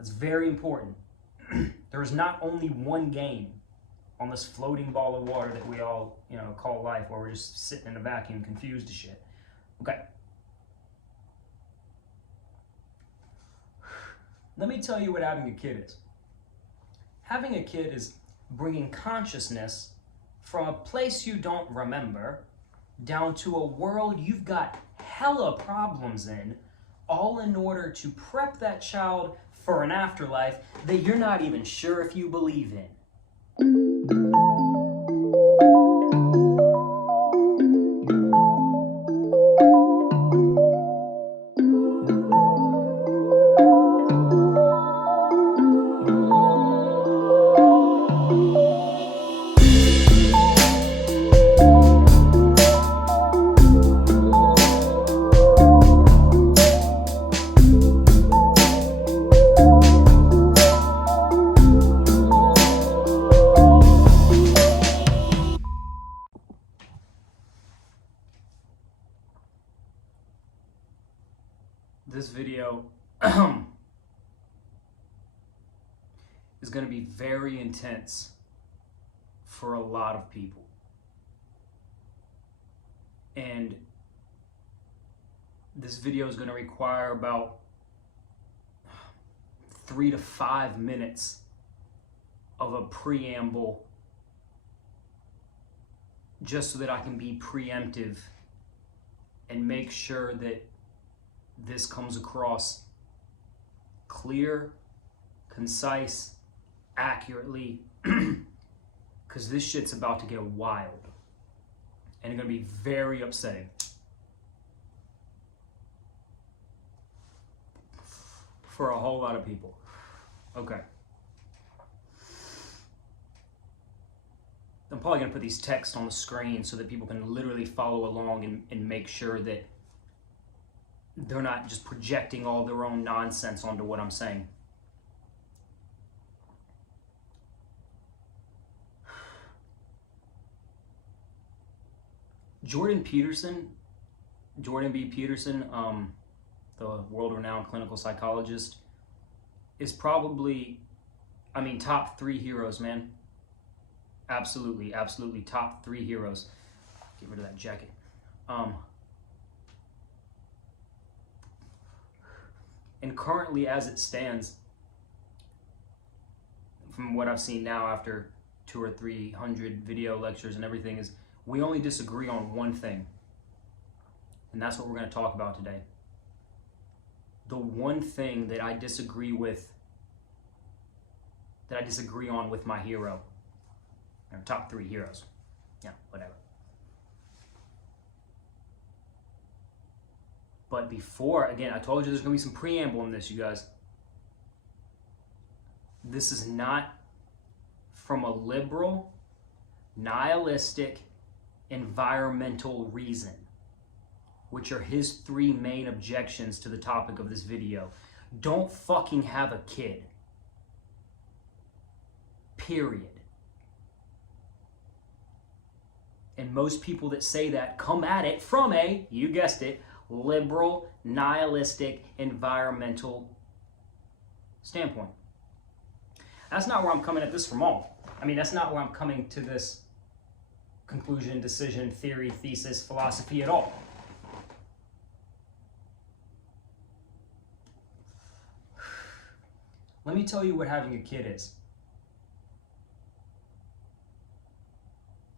That's very important. There is not only one game on this floating ball of water that we all, call life, where we're just sitting in a vacuum confused as shit. Okay. Let me tell you what having a kid is. Having a kid is bringing consciousness from a place you don't remember down to a world you've got hella problems in, all in order to prep that child for an afterlife that you're not even sure if you believe in. This video is going to be very intense for a lot of people. And this video is going to require about 3 to 5 minutes of a preamble, just so that I can be preemptive and make sure that this comes across clear, concise, accurately, because this shit's about to get wild and it's gonna be very upsetting for a whole lot of people. Okay. I'm probably gonna put these texts on the screen so that people can literally follow along and make sure that they're not just projecting all their own nonsense onto what I'm saying. Jordan B. Peterson, the world-renowned clinical psychologist, is probably, top 3 heroes, man. Absolutely top 3 heroes. Get rid of that jacket. And currently, as it stands, from what I've seen now after 200 or 300 video lectures and everything, is we only disagree on one thing. And that's what we're going to talk about today. The one thing that I disagree on with my hero. Or top 3 heroes. Yeah, whatever. But before, again, I told you there's going to be some preamble in this, you guys. This is not from a liberal, nihilistic, environmental reason, which are his 3 main objections to the topic of this video. Don't fucking have a kid. Period. And most people that say that come at it from a, you guessed it, liberal, nihilistic, environmental standpoint. That's not where I'm coming at this from all. That's not where I'm coming to this conclusion, decision, theory, thesis, philosophy at all. Let me tell you what having a kid is.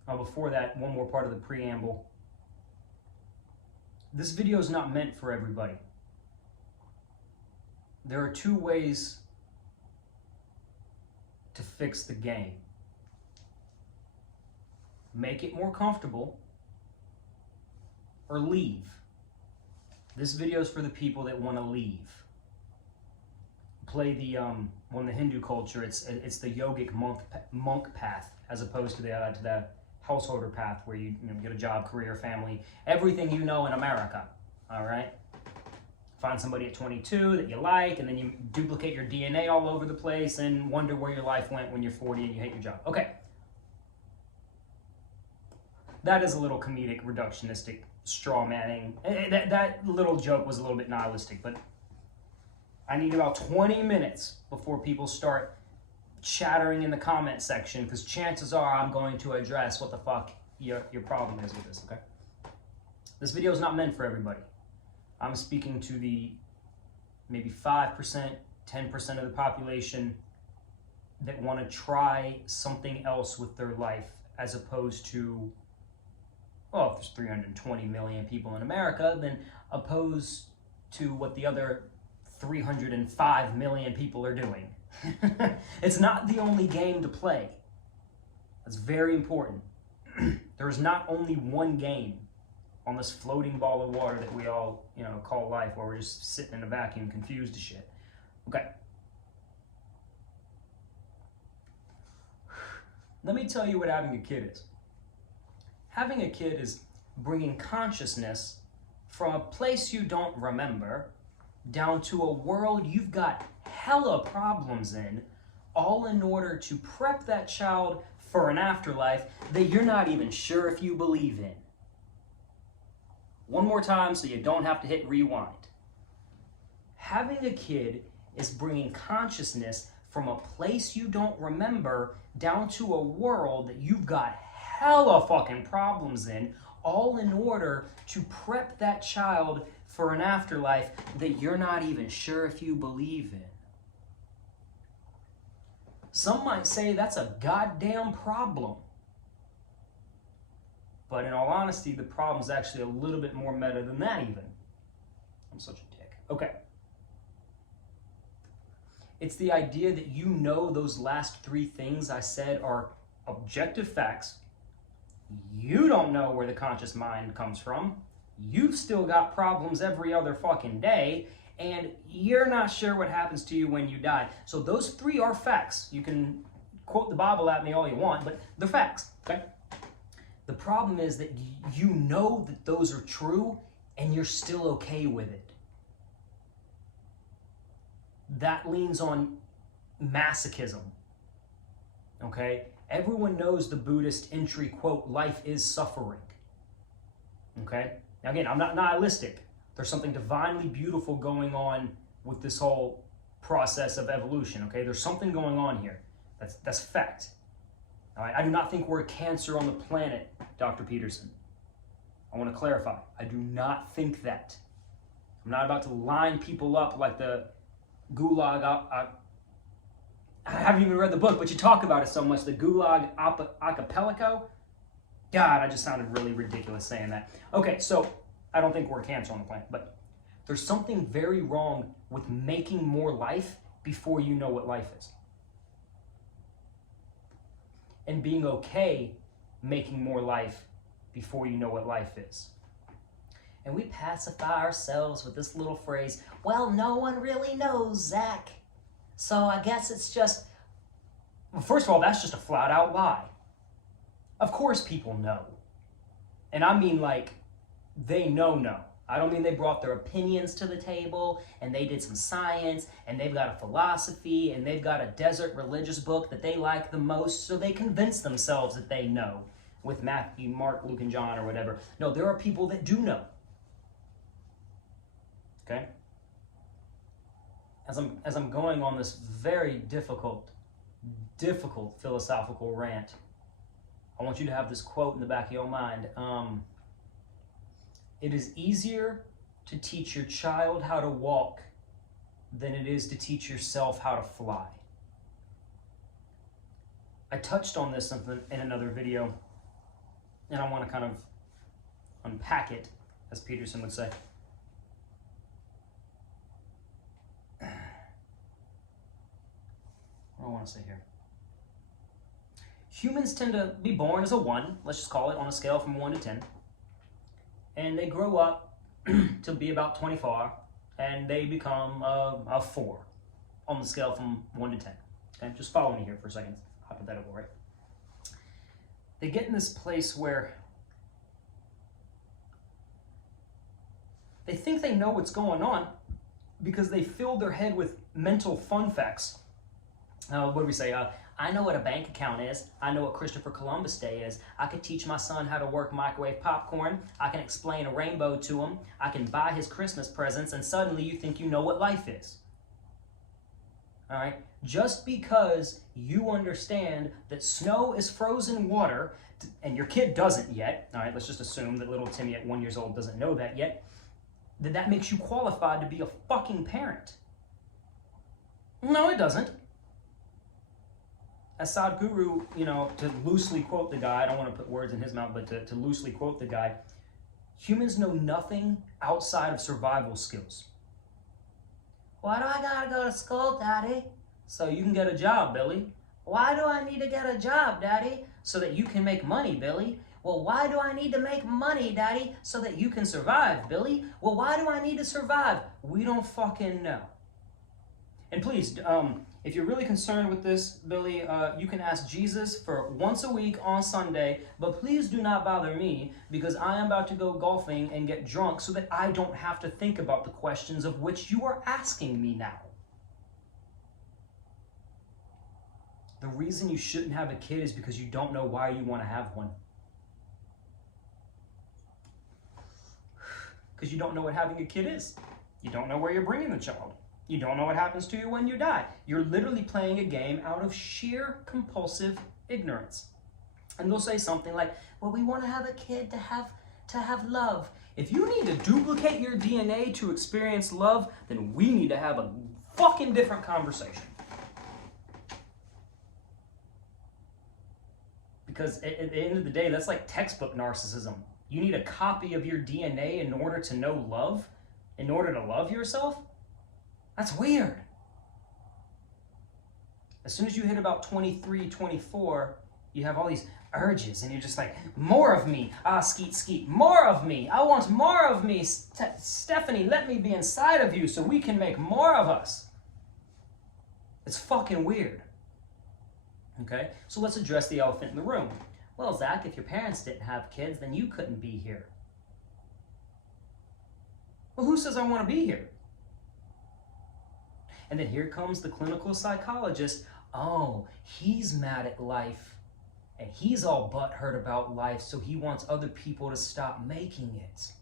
Before that, one more part of the preamble. This video is not meant for everybody. There are 2 ways to fix the game. Make it more comfortable or leave. This video is for the people that want to leave. Play the the Hindu culture, it's the yogic monk path, as opposed to the householder path, where you get a job, career, family, everything you know in America. All right. Find somebody at 22 that you like, and then you duplicate your DNA all over the place and wonder where your life went when you're 40 and you hate your job. Okay. That is a little comedic, reductionistic, straw manning. That little joke was a little bit nihilistic, but I need about 20 minutes before people start chattering in the comment section, because chances are I'm going to address what the fuck your problem is with this, okay? This video is not meant for everybody. I'm speaking to the maybe 5%, 10% of the population that want to try something else with their life, as opposed to, well, if there's 320 million people in America, then opposed to what the other 305 million people are doing. It's not the only game to play. That's very important. There is not only one game on this floating ball of water that we all, call life, where we're just sitting in a vacuum confused as shit. Okay. Let me tell you what having a kid is. Having a kid is bringing consciousness from a place you don't remember down to a world you've got hella problems in, all in order to prep that child for an afterlife that you're not even sure if you believe in. One more time so you don't have to hit rewind. Having a kid is bringing consciousness from a place you don't remember down to a world that you've got hella fucking problems in, all in order to prep that child for an afterlife that you're not even sure if you believe in. Some might say that's a goddamn problem. But in all honesty, the problem is actually a little bit more meta than that even. I'm such a dick. Okay. It's the idea that you know those last three things I said are objective facts. You don't know where the conscious mind comes from. You've still got problems every other fucking day, and you're not sure what happens to you when you die. So those three are facts. You can quote the Bible at me all you want, but they're facts, okay? The problem is that you know that those are true, and you're still okay with it. That leans on masochism, okay? Everyone knows the Buddhist entry quote, life is suffering, okay? Now again, I'm not nihilistic. There's something divinely beautiful going on with this whole process of evolution, okay? There's something going on here. That's fact. All right? I do not think we're a cancer on the planet, Dr. Peterson. I want to clarify. I do not think that. I'm not about to line people up like the Gulag. I haven't even read the book, but you talk about it so much. The Gulag Archipelago. God, I just sounded really ridiculous saying that. Okay, so I don't think we're a cancer on the planet, but there's something very wrong with making more life before you know what life is. And being okay making more life before you know what life is. And we pacify ourselves with this little phrase, well, no one really knows, Zach. So I guess it's just, well, first of all, that's just a flat out lie. Of course people know. And I mean like, they know. I don't mean they brought their opinions to the table and they did some science and they've got a philosophy and they've got a desert religious book that they like the most, so they convince themselves that they know with Matthew, Mark, Luke, and John or whatever. No, there are people that do know. Okay? As I'm going on this very difficult philosophical rant, I want you to have this quote in the back of your mind. It is easier to teach your child how to walk than it is to teach yourself how to fly. I touched on this in another video, and I want to kind of unpack it, as Peterson would say. What do I want to say here? Humans tend to be born as a 1, let's just call it, on a scale from 1 to 10. And they grow up to be about 24, and they become a 4 on the scale from 1 to 10. Okay, just follow me here for a second. Hypothetical, right? They get in this place where they think they know what's going on because they fill their head with mental fun facts. What do we say? I know what a bank account is. I know what Christopher Columbus Day is. I could teach my son how to work microwave popcorn. I can explain a rainbow to him. I can buy his Christmas presents, and suddenly you think you know what life is. All right? Just because you understand that snow is frozen water, and your kid doesn't yet, all right, let's just assume that little Timmy at 1 year old doesn't know that yet, that makes you qualified to be a fucking parent. No, it doesn't. As Sadhguru, to loosely quote the guy, I don't want to put words in his mouth, but to loosely quote the guy, humans know nothing outside of survival skills. Why do I gotta go to school, Daddy? So you can get a job, Billy. Why do I need to get a job, Daddy? So that you can make money, Billy. Well, why do I need to make money, Daddy? So that you can survive, Billy. Well, why do I need to survive? We don't fucking know. And please, if you're really concerned with this, Billy, you can ask Jesus for once a week on Sunday, but please do not bother me because I am about to go golfing and get drunk so that I don't have to think about the questions of which you are asking me now. The reason you shouldn't have a kid is because you don't know why you want to have one. Because you don't know what having a kid is. You don't know where you're bringing the child. You don't know what happens to you when you die. You're literally playing a game out of sheer compulsive ignorance. And they'll say something like, well, we want to have a kid to have love. If you need to duplicate your DNA to experience love, then we need to have a fucking different conversation. Because at the end of the day, that's like textbook narcissism. You need a copy of your DNA in order to know love, in order to love yourself. That's weird. As soon as you hit about 23, 24, you have all these urges and you're just like, more of me. Skeet, skeet, more of me. I want more of me. Stephanie, let me be inside of you so we can make more of us. It's fucking weird. Okay, so let's address the elephant in the room. Well, Zach, if your parents didn't have kids, then you couldn't be here. Well, who says I want to be here? And then here comes the clinical psychologist. Oh, he's mad at life. And he's all butthurt about life, so he wants other people to stop making it.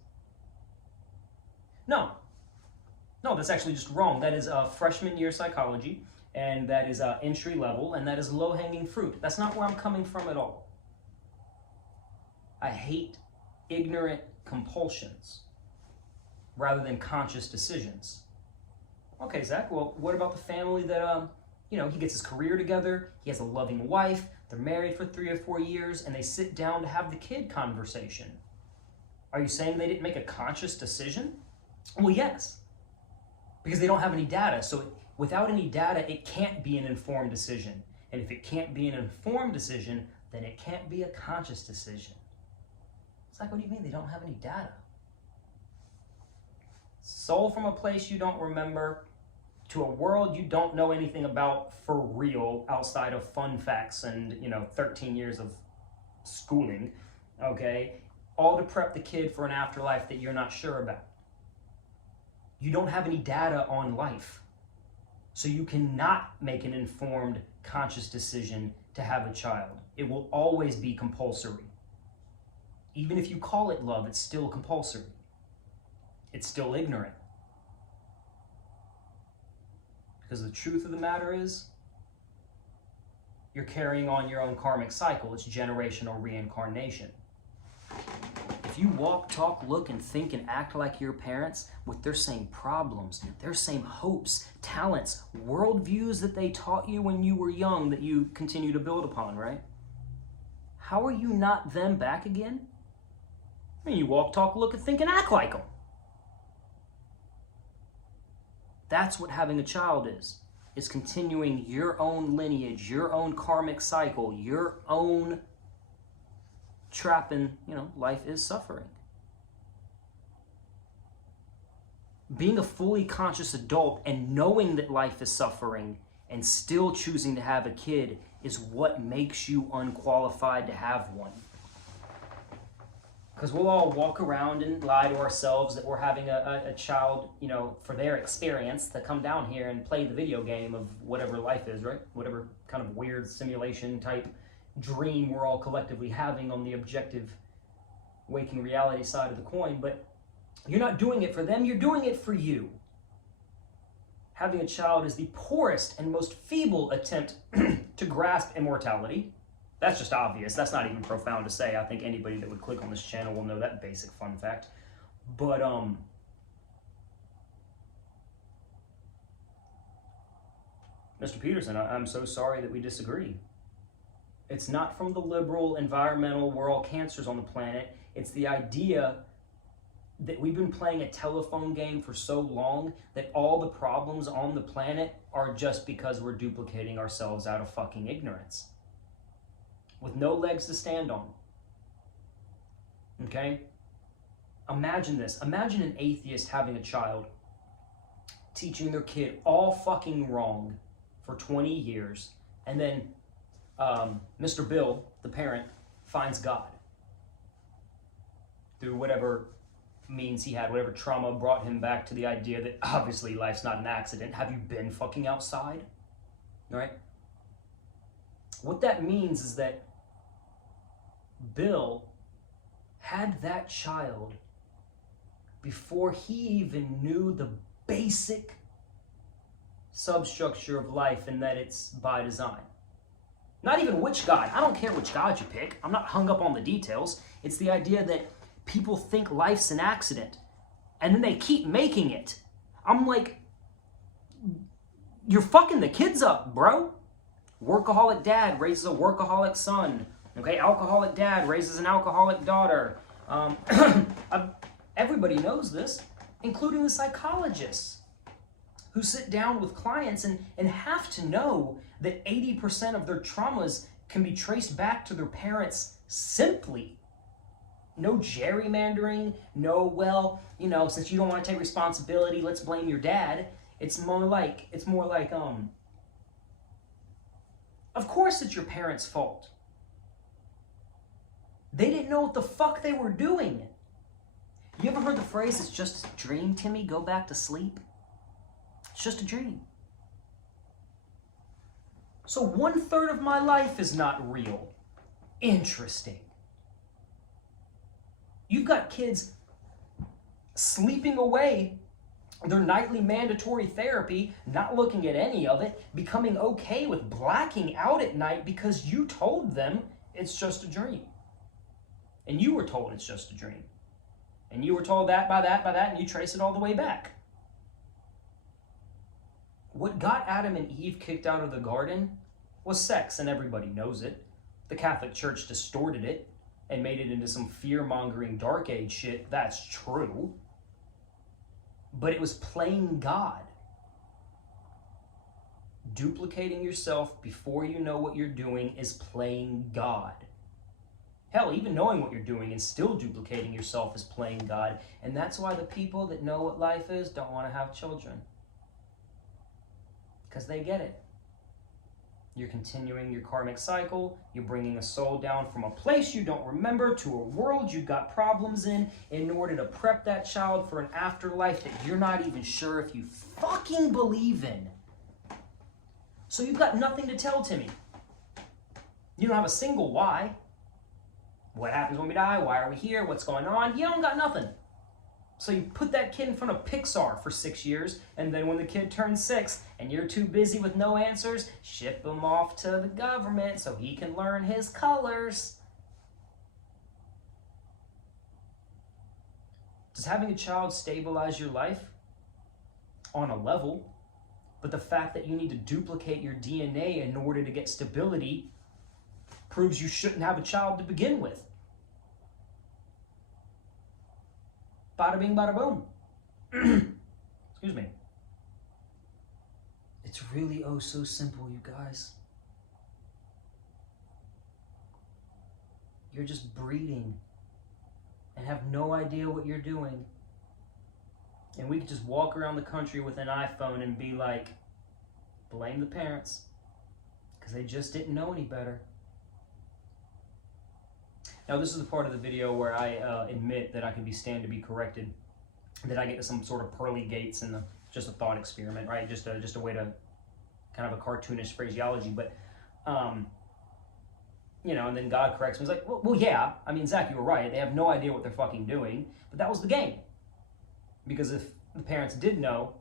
No, that's actually just wrong. That is freshman year psychology. And that is entry level, and that is low-hanging fruit. That's not where I'm coming from at all. I hate ignorant compulsions rather than conscious decisions. Okay, Zach, well, what about the family that, he gets his career together, he has a loving wife, they're married for 3 or 4 years, and they sit down to have the kid conversation. Are you saying they didn't make a conscious decision? Well, yes, because they don't have any data, so without any data, it can't be an informed decision. And if it can't be an informed decision, then it can't be a conscious decision. It's like, what do you mean they don't have any data? Soul from a place you don't remember to a world you don't know anything about for real outside of fun facts and, 13 years of schooling, okay? All to prep the kid for an afterlife that you're not sure about. You don't have any data on life. So you cannot make an informed, conscious decision to have a child. It will always be compulsory. Even if you call it love, it's still compulsory. It's still ignorant. Because the truth of the matter is, you're carrying on your own karmic cycle. It's generational reincarnation. If you walk, talk, look, and think and act like your parents with their same problems, their same hopes, talents, worldviews that they taught you when you were young that you continue to build upon, right? How are you not them back again? I mean, you walk, talk, look, and think and act like them. That's what having a child is. It's continuing your own lineage, your own karmic cycle, your own trap in, life is suffering. Being a fully conscious adult and knowing that life is suffering and still choosing to have a kid is what makes you unqualified to have one. Because we'll all walk around and lie to ourselves that we're having a child, for their experience to come down here and play the video game of whatever life is, right? Whatever kind of weird simulation type dream we're all collectively having on the objective waking reality side of the coin. But you're not doing it for them, you're doing it for you. having a child is the poorest and most feeble attempt to grasp immortality. That's just obvious. That's not even profound to say. I think anybody that would click on this channel will know that basic fun fact. But, Mr. Peterson, I'm so sorry that we disagree. It's not from the liberal, environmental, we're all cancers on the planet. It's the idea that we've been playing a telephone game for so long that all the problems on the planet are just because we're duplicating ourselves out of fucking ignorance. With no legs to stand on. Okay? Imagine this. Imagine an atheist having a child, teaching their kid all fucking wrong for 20 years, and then Mr. Bill, the parent, finds God through whatever means he had, whatever trauma brought him back to the idea that obviously life's not an accident. Have you been fucking outside? Right? What that means is that Bill had that child before he even knew the basic substructure of life, and that it's by design. Not even which God. I don't care which God you pick. I'm not hung up on the details. It's the idea that people think life's an accident, and then they keep making it. I'm like, you're fucking the kids up, bro. Workaholic dad raises a workaholic son. Okay, alcoholic dad raises an alcoholic daughter. Everybody knows this, including the psychologists who sit down with clients and have to know that 80% of their traumas can be traced back to their parents simply. No gerrymandering, no, well, you know, since you don't want to take responsibility, let's blame your dad. It's more like, of course it's your parents' fault. They didn't know what the fuck they were doing. You ever heard the phrase, it's just a dream, Timmy, go back to sleep? It's just a dream. So 1/3 of my life is not real. Interesting. You've got kids sleeping away their nightly mandatory therapy, not looking at any of it, becoming okay with blacking out at night because you told them it's just a dream. And you were told it's just a dream. And you were told that, and you trace it all the way back. What got Adam and Eve kicked out of the garden was sex, and everybody knows it. The Catholic Church distorted it and made it into some fear-mongering dark age shit. That's true. But it was playing God. Duplicating yourself before you know what you're doing is playing God. Hell, even knowing what you're doing and still duplicating yourself is playing God. And that's why the people that know what life is don't want to have children. Because they get it. You're continuing your karmic cycle. You're bringing a soul down from a place you don't remember to a world you got problems in order to prep that child for an afterlife that you're not even sure if you fucking believe in. So you've got nothing to tell Timmy. You don't have a single why. What happens when we die? Why are we here? What's going on? You don't got nothing. So you put that kid in front of Pixar for 6 years, and then when the kid turns 6 and you're too busy with no answers, ship him off to the government so he can learn his colors. Does having a child stabilize your life? On a level. But the fact that you need to duplicate your DNA in order to get stability proves you shouldn't have a child to begin with. Bada bing, bada boom. Excuse me. It's really oh so simple, you guys. You're just breeding and have no idea what you're doing. And we could just walk around the country with an iPhone and be like, blame the parents, because they just didn't know any better. Now, this is the part of the video where I admit that I can stand to be corrected, that I get to some sort of pearly gates and just a thought experiment, right? Just a way to kind of a cartoonish phraseology, but you know, and then God corrects me. He's like, well, yeah, I mean, Zach, you were right. They have no idea what they're fucking doing, but that was the game. Because if the parents did know,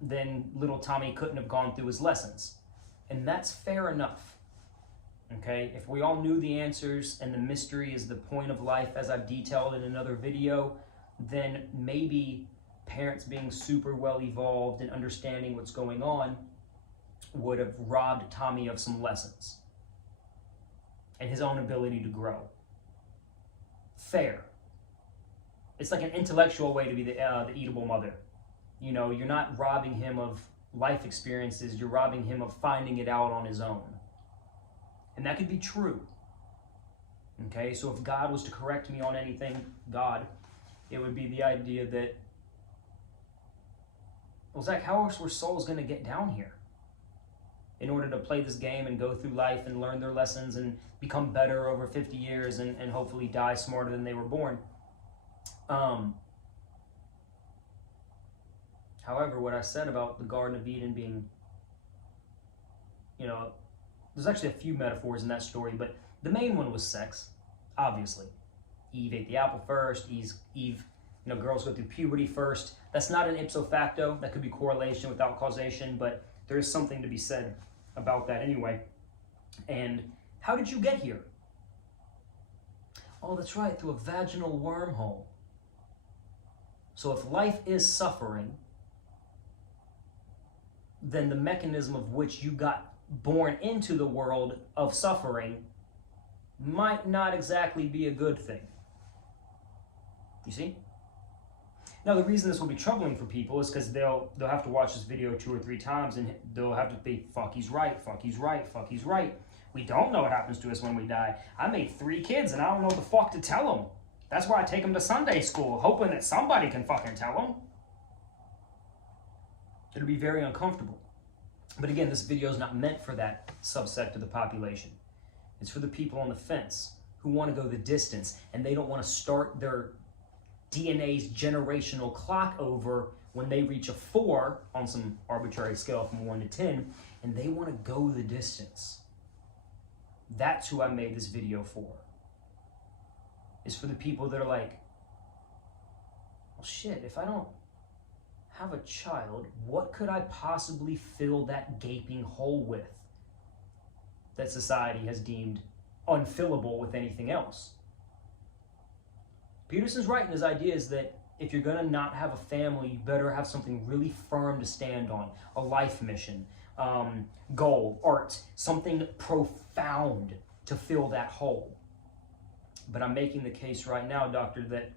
then little Tommy couldn't have gone through his lessons. And that's fair enough. Okay, if we all knew the answers and the mystery is the point of life, as I've detailed in another video, then maybe parents being super well evolved and understanding what's going on would have robbed Tommy of some lessons and his own ability to grow. Fair. It's like an intellectual way to be the eatable mother. You know, you're not robbing him of life experiences, you're robbing him of finding it out on his own. And that could be true. Okay, so if God was to correct me on anything, God, it would be the idea that, well, Zach, how else were souls going to get down here in order to play this game and go through life and learn their lessons and become better over 50 years and hopefully die smarter than they were born? However, what I said about the Garden of Eden being, you know, there's actually a few metaphors in that story, but the main one was sex, obviously. Eve ate the apple first. Eve, girls go through puberty first. That's not an ipso facto. That could be correlation without causation, but there is something to be said about that anyway. And how did you get here? Oh, that's right, through a vaginal wormhole. So if life is suffering, then the mechanism of which you got born into the world of suffering might not exactly be a good thing. You see? Now, the reason this will be troubling for people is because they'll have to watch this video 2 or 3 times and they'll have to think, fuck, he's right, fuck, he's right, fuck, he's right. We don't know what happens to us when we die. I made 3 kids and I don't know what the fuck to tell them. That's why I take them to Sunday school, hoping that somebody can fucking tell them. It'll be very uncomfortable. But again, this video is not meant for that subsect of the population. It's for the people on the fence who want to go the distance and they don't want to start their DNA's generational clock over when they reach a 4 on some arbitrary scale from 1 to 10, and they want to go the distance. That's who I made this video for. It's for the people that are like, well, shit, if I don't have a child, what could I possibly fill that gaping hole with that society has deemed unfillable with anything else? Peterson's right in his idea is that if you're going to not have a family, you better have something really firm to stand on, a life mission, goal, art, something profound to fill that hole. But I'm making the case right now, doctor, that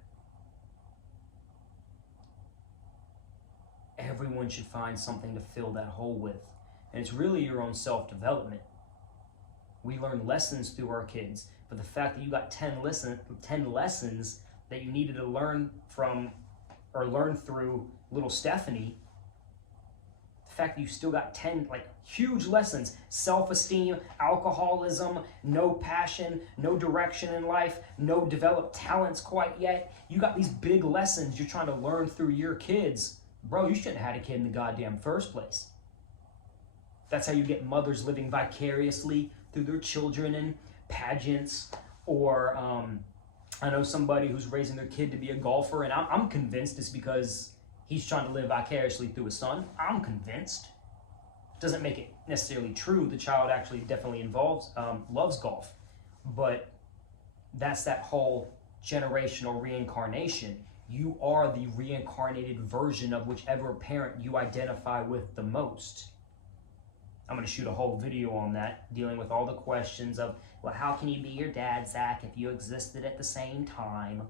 everyone should find something to fill that hole with. And it's really your own self-development. We learn lessons through our kids, but the fact that you got 10 lessons that you needed to learn from or learn through little Stephanie, the fact that you still got 10 huge lessons, self-esteem, alcoholism, no passion, no direction in life, no developed talents quite yet. You got these big lessons you're trying to learn through your kids. Bro, you shouldn't have had a kid in the goddamn first place. That's how you get mothers living vicariously through their children in pageants, or I know somebody who's raising their kid to be a golfer, and I'm convinced it's because he's trying to live vicariously through his son. I'm convinced. Doesn't make it necessarily true. The child actually definitely loves golf, but that's that whole generational reincarnation. You are the reincarnated version of whichever parent you identify with the most. I'm going to shoot a whole video on that, dealing with all the questions of, well, how can you be your dad, Zach, if you existed at the same time?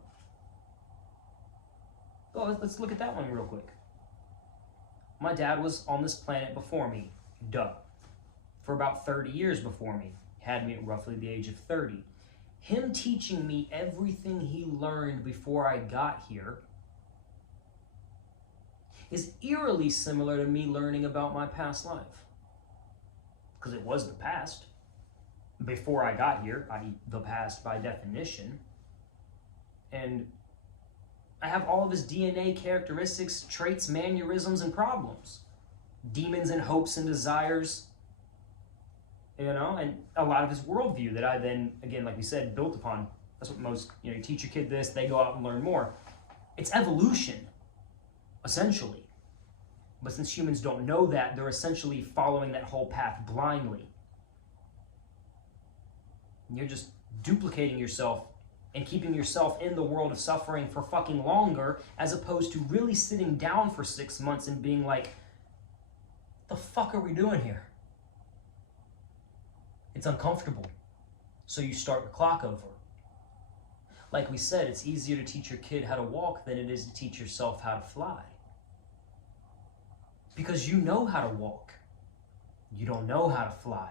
Well, let's look at that one real quick. My dad was on this planet before me, duh. For about 30 years before me. Had me at roughly the age of 30. Him teaching me everything he learned before I got here is eerily similar to me learning about my past life. Because it was the past. Before I got here, i.e. the past by definition. And I have all of his DNA characteristics, traits, mannerisms, and problems. Demons and hopes and desires, and a lot of his worldview that I then, again, like we said, built upon. That's what most, you teach your kid this, they go out and learn more. It's evolution, essentially. But since humans don't know that, they're essentially following that whole path blindly. And you're just duplicating yourself and keeping yourself in the world of suffering for fucking longer, as opposed to really sitting down for 6 months and being like, the fuck are we doing here? It's uncomfortable. So you start the clock over. Like we said, it's easier to teach your kid how to walk than it is to teach yourself how to fly. Because you know how to walk. You don't know how to fly.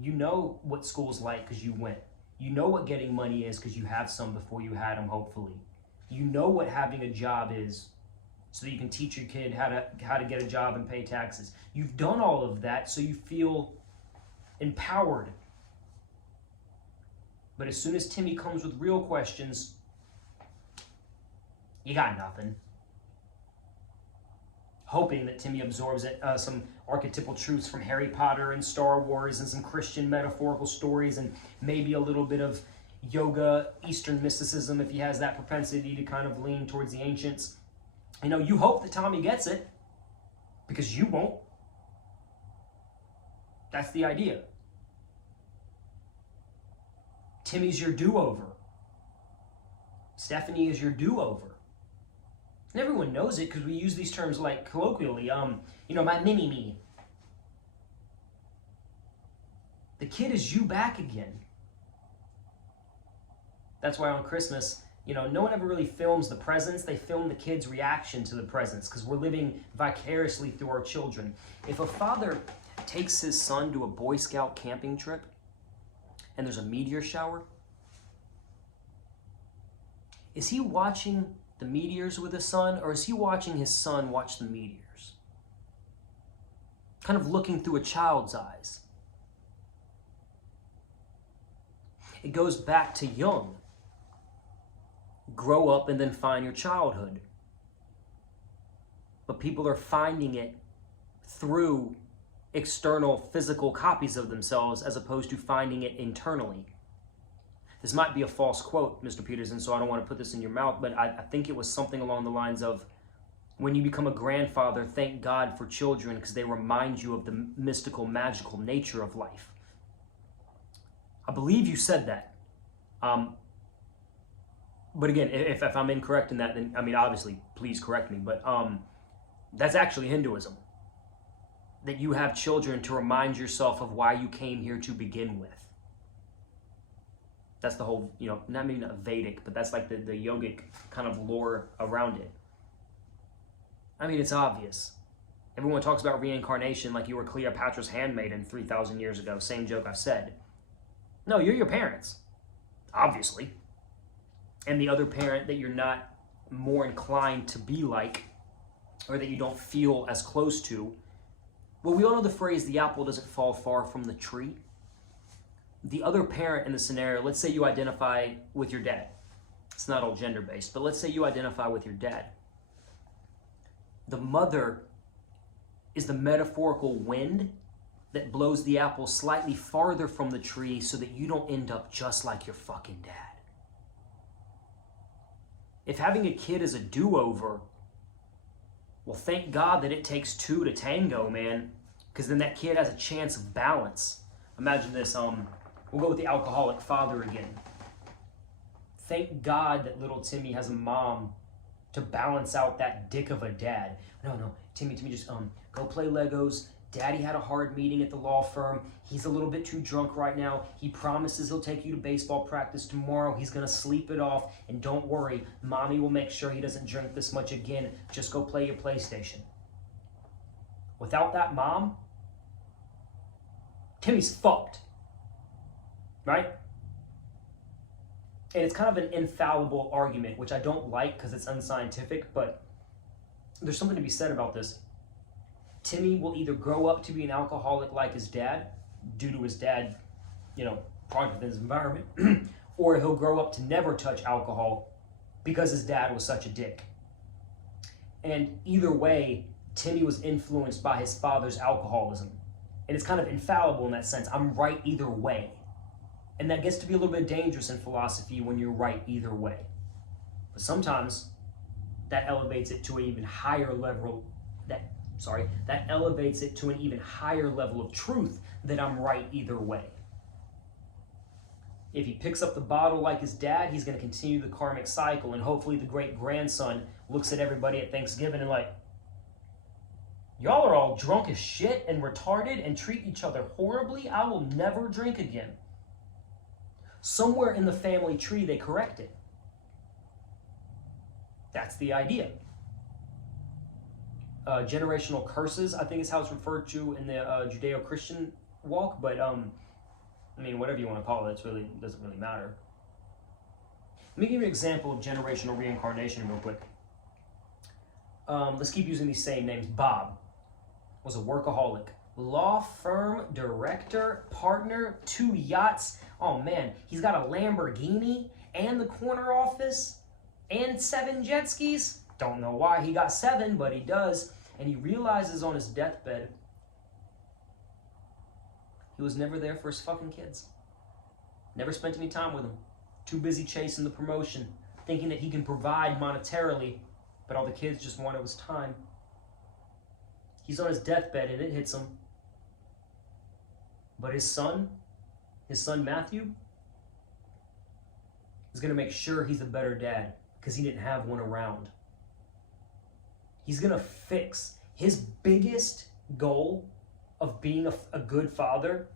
You know what school's like because you went. You know what getting money is because you have some before you had them, hopefully. You know what having a job is so that you can teach your kid how to get a job and pay taxes. You've done all of that, so you feel empowered. But as soon as Timmy comes with real questions, you got nothing. Hoping that Timmy absorbs some archetypal truths from Harry Potter and Star Wars and some Christian metaphorical stories and maybe a little bit of yoga, Eastern mysticism if he has that propensity to kind of lean towards the ancients. You know, you hope that Tommy gets it because you won't. That's the idea. Timmy's your do-over. Stephanie is your do-over. And everyone knows it because we use these terms like colloquially, you know, my mini-me. The kid is you back again. That's why on Christmas, you know, no one ever really films the presents. They film the kid's reaction to the presents because we're living vicariously through our children. If a father takes his son to a Boy Scout camping trip and there's a meteor shower, is he watching the meteors with his son, or is he watching his son watch the meteors? Kind of looking through a child's eyes. It goes back to Jung. Grow up and then find your childhood. But people are finding it through external physical copies of themselves as opposed to finding it internally. This might be a false quote, Mr. Peterson, so I don't want to put this in your mouth, but I think it was something along the lines of, when you become a grandfather, thank God for children because they remind you of the mystical, magical nature of life. I believe you said that. But again, if I'm incorrect in that, then, I mean, obviously, please correct me, but that's actually Hinduism. That you have children to remind yourself of why you came here to begin with. That's the whole, you know, not maybe not Vedic, but that's like the yogic kind of lore around it. I mean, it's obvious. Everyone talks about reincarnation like you were Cleopatra's handmaiden 3,000 years ago. Same joke I've said. No, you're your parents, obviously. And the other parent that you're not more inclined to be like, or that you don't feel as close to. Well, we all know the phrase, the apple doesn't fall far from the tree. The other parent in the scenario, let's say you identify with your dad. It's not all gender-based, but let's say you identify with your dad. The mother is the metaphorical wind that blows the apple slightly farther from the tree so that you don't end up just like your fucking dad. If having a kid is a do-over, well, thank God that it takes two to tango, man, because then that kid has a chance of balance. Imagine this, we'll go with the alcoholic father again. Thank God that little Timmy has a mom to balance out that dick of a dad. No, Timmy, just go play Legos. Daddy had a hard meeting at the law firm. He's a little bit too drunk right now. He promises he'll take you to baseball practice tomorrow. He's gonna sleep it off. And don't worry, mommy will make sure he doesn't drink this much again. Just go play your PlayStation. Without that mom, Timmy's fucked. Right? And it's kind of an infallible argument, which I don't like because it's unscientific, but there's something to be said about this. Timmy will either grow up to be an alcoholic like his dad, due to his dad, you know, product of his environment, or he'll grow up to never touch alcohol because his dad was such a dick. And either way, Timmy was influenced by his father's alcoholism. And it's kind of infallible in that sense. I'm right either way. And that gets to be a little bit dangerous in philosophy when you're right either way. But sometimes that elevates it to an even higher level. That elevates it to an even higher level of truth that I'm right either way. If he picks up the bottle like his dad, he's going to continue the karmic cycle, and hopefully the great-grandson looks at everybody at Thanksgiving and like, y'all are all drunk as shit and retarded and treat each other horribly. I will never drink again. Somewhere in the family tree, they correct it. That's the idea. Generational curses, I think is how it's referred to in the Judeo-Christian walk, but I mean, whatever you want to call it, it doesn't really matter. Let me give you an example of generational reincarnation real quick. Let's keep using these same names. Bob was a workaholic, law firm director, partner, 2 yachts. Oh man, he's got a Lamborghini and the corner office and 7 jet skis. Don't know why he got 7, but he does. And he realizes on his deathbed, he was never there for his fucking kids. Never spent any time with them. Too busy chasing the promotion, thinking that he can provide monetarily, but all the kids just wanted was time. He's on his deathbed and it hits him. But his son Matthew, is going to make sure he's a better dad because he didn't have one around. He's going to fix his biggest goal of being a good father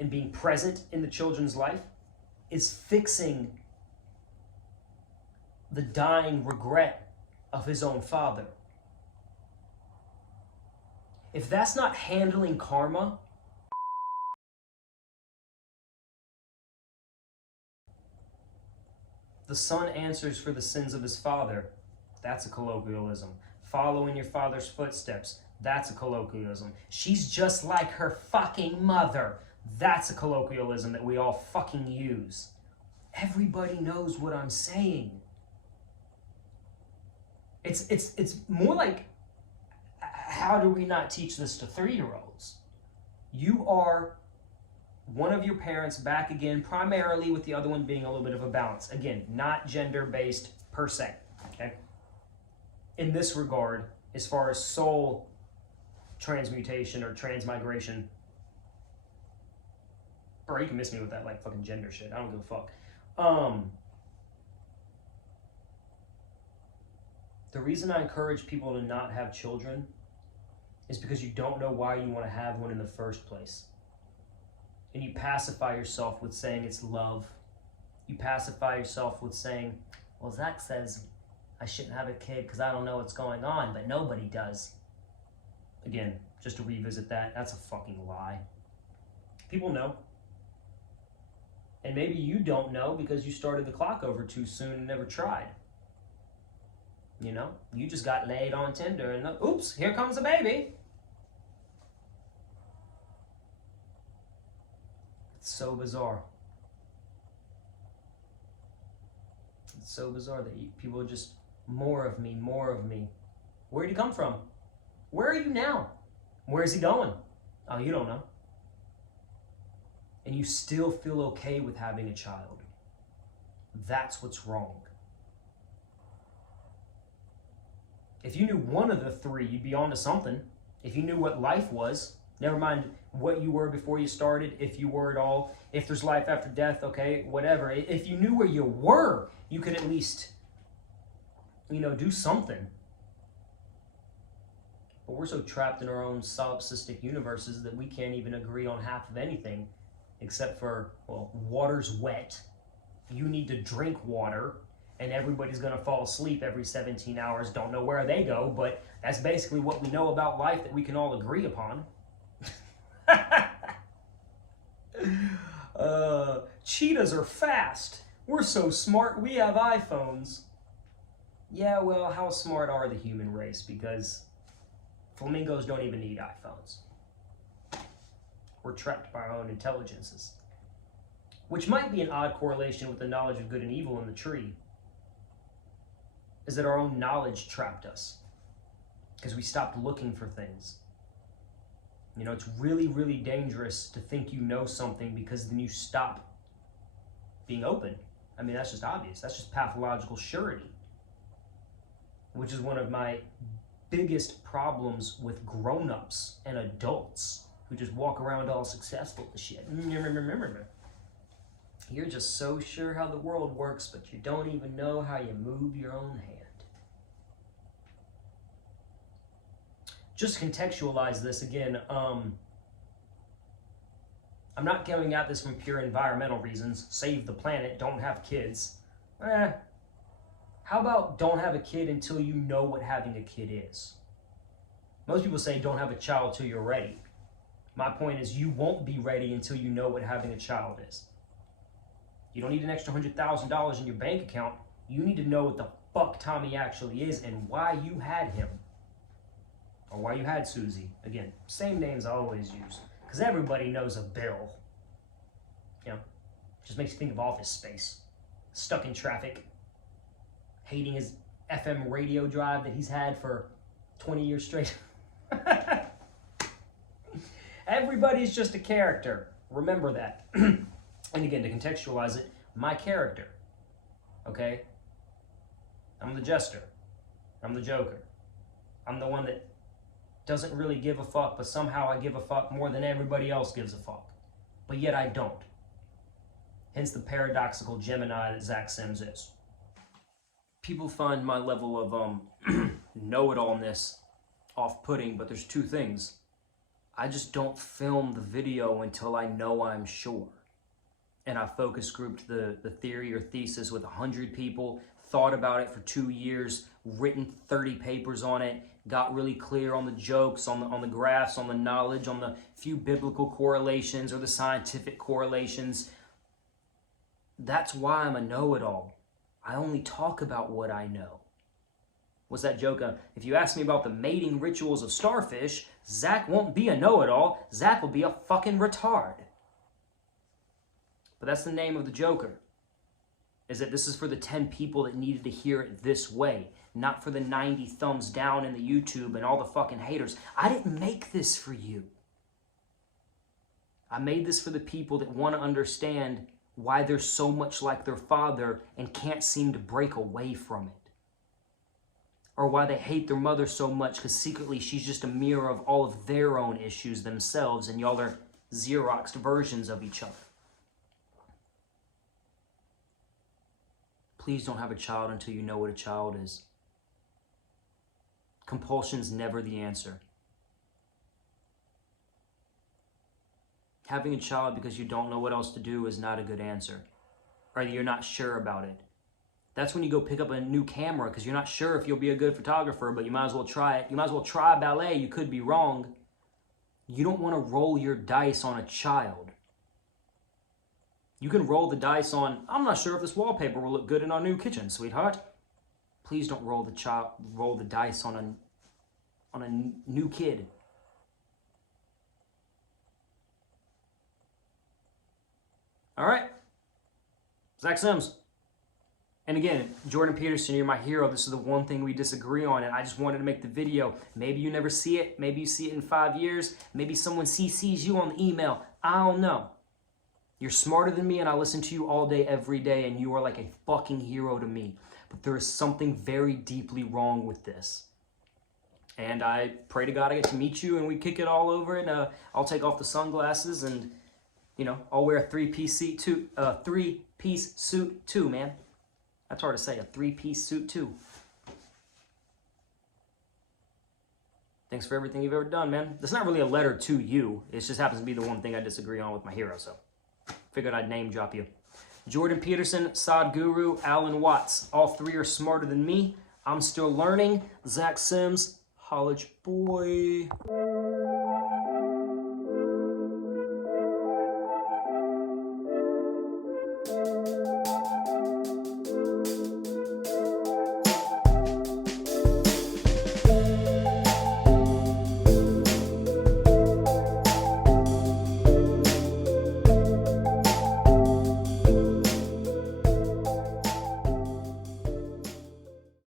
and being present in the children's life is fixing the dying regret of his own father. If that's not handling karma, the son answers for the sins of his father. That's a colloquialism. Follow in your father's footsteps. That's a colloquialism. She's just like her fucking mother. That's a colloquialism that we all fucking use. Everybody knows what I'm saying. It's more like, how do we not teach this to 3-year-olds? You are one of your parents back again, primarily with the other one being a little bit of a balance. Again, not gender-based per se, okay? In this regard, as far as soul transmutation or transmigration, bro, you can miss me with that like fucking gender shit. I don't give a fuck. The reason I encourage people to not have children is because you don't know why you want to have one in the first place. And you pacify yourself with saying it's love. You pacify yourself with saying, well, Zach says I shouldn't have a kid because I don't know what's going on, but nobody does. Again, just to revisit that, that's a fucking lie. People know. And maybe you don't know because you started the clock over too soon and never tried. You know, you just got laid on Tinder and oops, here comes a baby. It's so bizarre. It's so bizarre that people are just, more of me, more of me. Where did he come from? Where are you now? Where is he going? Oh, you don't know. And you still feel okay with having a child. That's what's wrong. If you knew one of the 3, you'd be onto something. If you knew what life was, never mind what you were before you started, if you were at all, if there's life after death, okay, whatever. If you knew where you were, you could at least, do something. But we're so trapped in our own solipsistic universes that we can't even agree on half of anything, except for, well, water's wet. You need to drink water. And everybody's going to fall asleep every 17 hours. Don't know where they go, but that's basically what we know about life that we can all agree upon. Cheetahs are fast. We're so smart, we have iPhones. Yeah, well, how smart are the human race? Because flamingos don't even need iPhones. We're trapped by our own intelligences. Which might be an odd correlation with the knowledge of good and evil in the tree. Is that our own knowledge trapped us because we stopped looking for things. It's really, really dangerous to think you know something because then you stop being open. I mean, that's just obvious. That's just pathological surety. which is one of my biggest problems with grown-ups and adults who just walk around all successful and shit. You're just so sure how the world works, but you don't even know how you move your own hand. Just contextualize this again. I'm not going at this from pure environmental reasons. Save the planet, don't have kids. How about don't have a kid until you know what having a kid is? Most people say don't have a child till you're ready. My point is you won't be ready until you know what having a child is. You don't need an extra $100,000 in your bank account. You need to know what the fuck Tommy actually is and why you had him. Or why you had Susie. Again, same names I always use. Because everybody knows a Bill. You know, just makes you think of Office Space. Stuck in traffic. Hating his FM radio drive that he's had for 20 years straight. Everybody's just a character. Remember that. And again, to contextualize it, my character. Okay? I'm the jester. I'm the Joker. I'm the one that doesn't really give a fuck, but somehow I give a fuck more than everybody else gives a fuck. But yet I don't. Hence the paradoxical Gemini that Zach Sims is. People find my level of know-it-allness off-putting, but there's two things. I just don't film the video until I know I'm sure. And I focus grouped the theory or thesis with 100 people, thought about it for 2 years, written 30 papers on it, got really clear on the jokes, on the graphs, on the knowledge, on the few biblical correlations or the scientific correlations. That's why I'm a know-it-all. I only talk about what I know. What's that joke? If you ask me about the mating rituals of starfish, Zach won't be a know-it-all. Zach will be a fucking retard. But that's the name of the Joker. Is that this is for the 10 people that needed to hear it this way. Not for the 90 thumbs down in the YouTube and all the fucking haters. I didn't make this for you. I made this for the people that want to understand why they're so much like their father and can't seem to break away from it. Or why they hate their mother so much because secretly she's just a mirror of all of their own issues themselves and y'all are Xeroxed versions of each other. Please don't have a child until you know what a child is. Compulsion's never the answer. Having a child because you don't know what else to do is not a good answer. Or you're not sure about it. That's when you go pick up a new camera because you're not sure if you'll be a good photographer, but you might as well try it. You might as well try ballet. You could be wrong. You don't want to roll your dice on a child. You can roll the dice on, I'm not sure if this wallpaper will look good in our new kitchen, sweetheart. Please don't roll the dice on a new kid. All right. Zach Sims. And again, Jordan Peterson, you're my hero. This is the one thing we disagree on, and I just wanted to make the video. Maybe you never see it. Maybe you see it in 5 years. Maybe someone CCs you on the email. I don't know. You're smarter than me, and I listen to you all day, every day, and you are like a fucking hero to me. But there is something very deeply wrong with this. And I pray to God I get to meet you, and we kick it all over, and I'll take off the sunglasses, and, you know, I'll wear a three-piece suit too, man. That's hard to say, a three-piece suit too. Thanks for everything you've ever done, man. It's not really a letter to you. It just happens to be the one thing I disagree on with my hero, so figured I'd name drop you. Jordan Peterson, Sadhguru, Alan Watts. All three are smarter than me. I'm still learning. Zach Sims, college boy.